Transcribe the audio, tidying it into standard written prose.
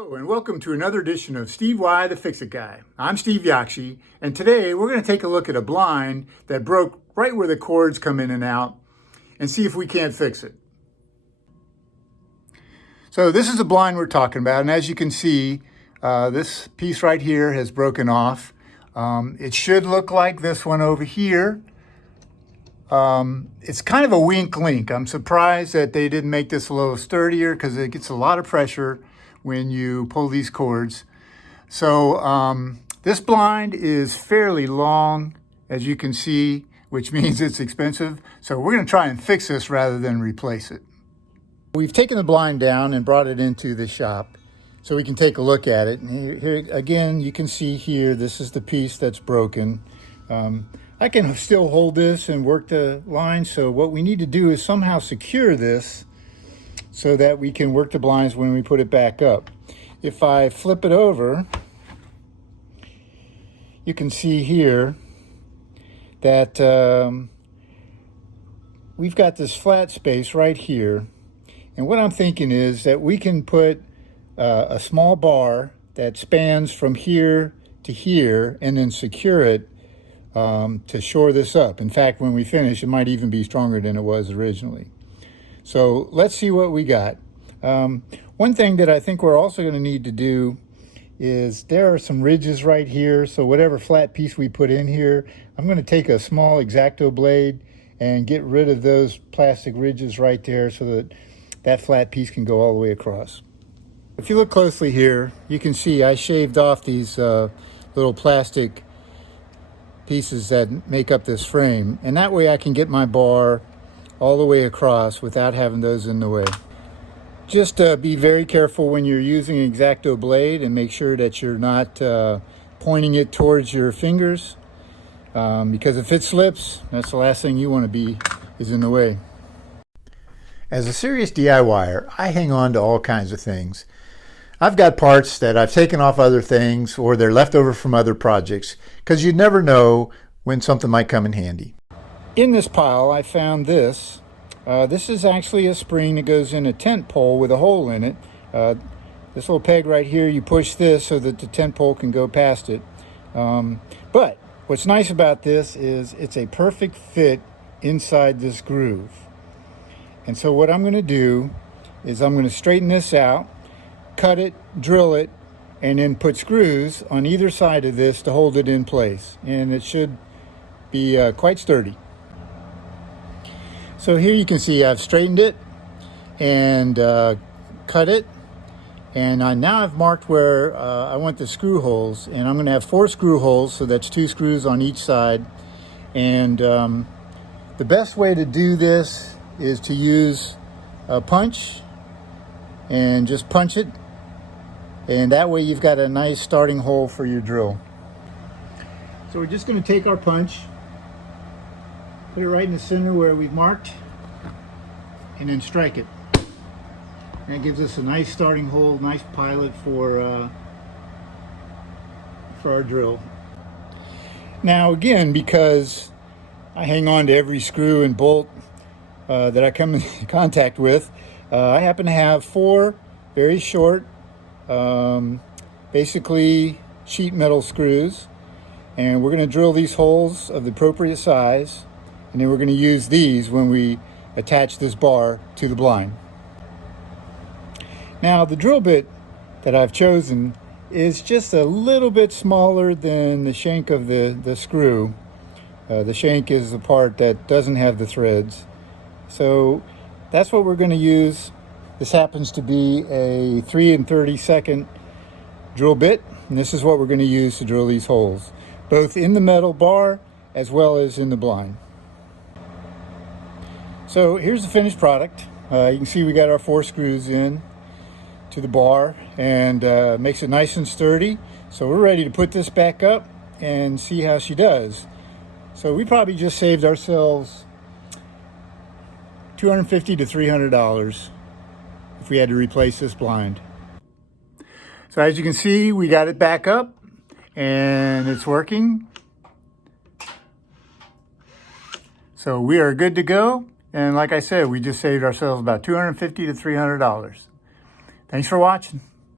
Hello and welcome to another edition of Steve Y, the Fix-It Guy. I'm Steve Yakshi, and today we're going to take a look at a blind that broke right where the cords come in and out and see if we can't fix it. So this is the blind we're talking about, and as you can see, this piece right here has broken off. It should look like this one over here. It's kind of a wink link. I'm surprised that they didn't make this a little sturdier because it gets a lot of pressure when you pull these cords. So this blind is fairly long, as you can see, which means it's expensive. So we're going to try and fix this rather than replace it. We've taken the blind down and brought it into the shop so we can take a look at it. And here again, you can see here, this is the piece that's broken. I can still hold this and work the line. So what we need to do is somehow secure this so that we can work the blinds when we put it back up. If I flip it over, you can see here that we've got this flat space right here. And what I'm thinking is that we can put a small bar that spans from here to here and then secure it to shore this up. In fact, when we finish, it might even be stronger than it was originally. So let's see what we got. One thing that I think we're also going to need to do is there are some ridges right here. So whatever flat piece we put in here, I'm going to take a small X-Acto blade and get rid of those plastic ridges right there so that that flat piece can go all the way across. If you look closely here, you can see I shaved off these little plastic pieces that make up this frame, and that way I can get my bar all the way across without having those in the way. Just be very careful when you're using an X-Acto blade and make sure that you're not pointing it towards your fingers, because if it slips, that's the last thing you want to be is in the way. As a serious DIYer, I hang on to all kinds of things. I've got parts that I've taken off other things or they're left over from other projects because you never know when something might come in handy. In this pile, I found this. This is actually a spring that goes in a tent pole with a hole in it. This little peg right here, you push this so that the tent pole can go past it. But what's nice about this is it's a perfect fit inside this groove. And so what I'm going to do is I'm going to straighten this out, cut it, drill it, and then put screws on either side of this to hold it in place. And it should be quite sturdy. So here you can see I've straightened it and cut it. And now I've marked where I want the screw holes. And I'm going to have 4 screw holes, so that's 2 screws on each side. And the best way to do this is to use a punch and just punch it. And that way you've got a nice starting hole for your drill. So we're just going to take our punch, put it right in the center where we've marked, and then strike it. And that gives us a nice starting hole, nice pilot for our drill. Now again, because I hang on to every screw and bolt that I come in contact with, I happen to have 4 very short, basically sheet metal screws, and we're going to drill these holes of the appropriate size, and then we're going to use these when we attach this bar to the blind. Now the drill bit that I've chosen is just a little bit smaller than the shank of the screw. The shank is the part that doesn't have the threads. So that's what we're going to use. This happens to be a 3 32 drill bit, and this is what we're going to use to drill these holes, both in the metal bar as well as in the blind. So here's the finished product. You can see we got our 4 screws in to the bar, and makes it nice and sturdy. So we're ready to put this back up and see how she does. So we probably just saved ourselves $250 to $300 if we had to replace this blind. So as you can see, we got it back up and it's working. So we are good to go. And like I said, we just saved ourselves about $250 to $300. Thanks for watching.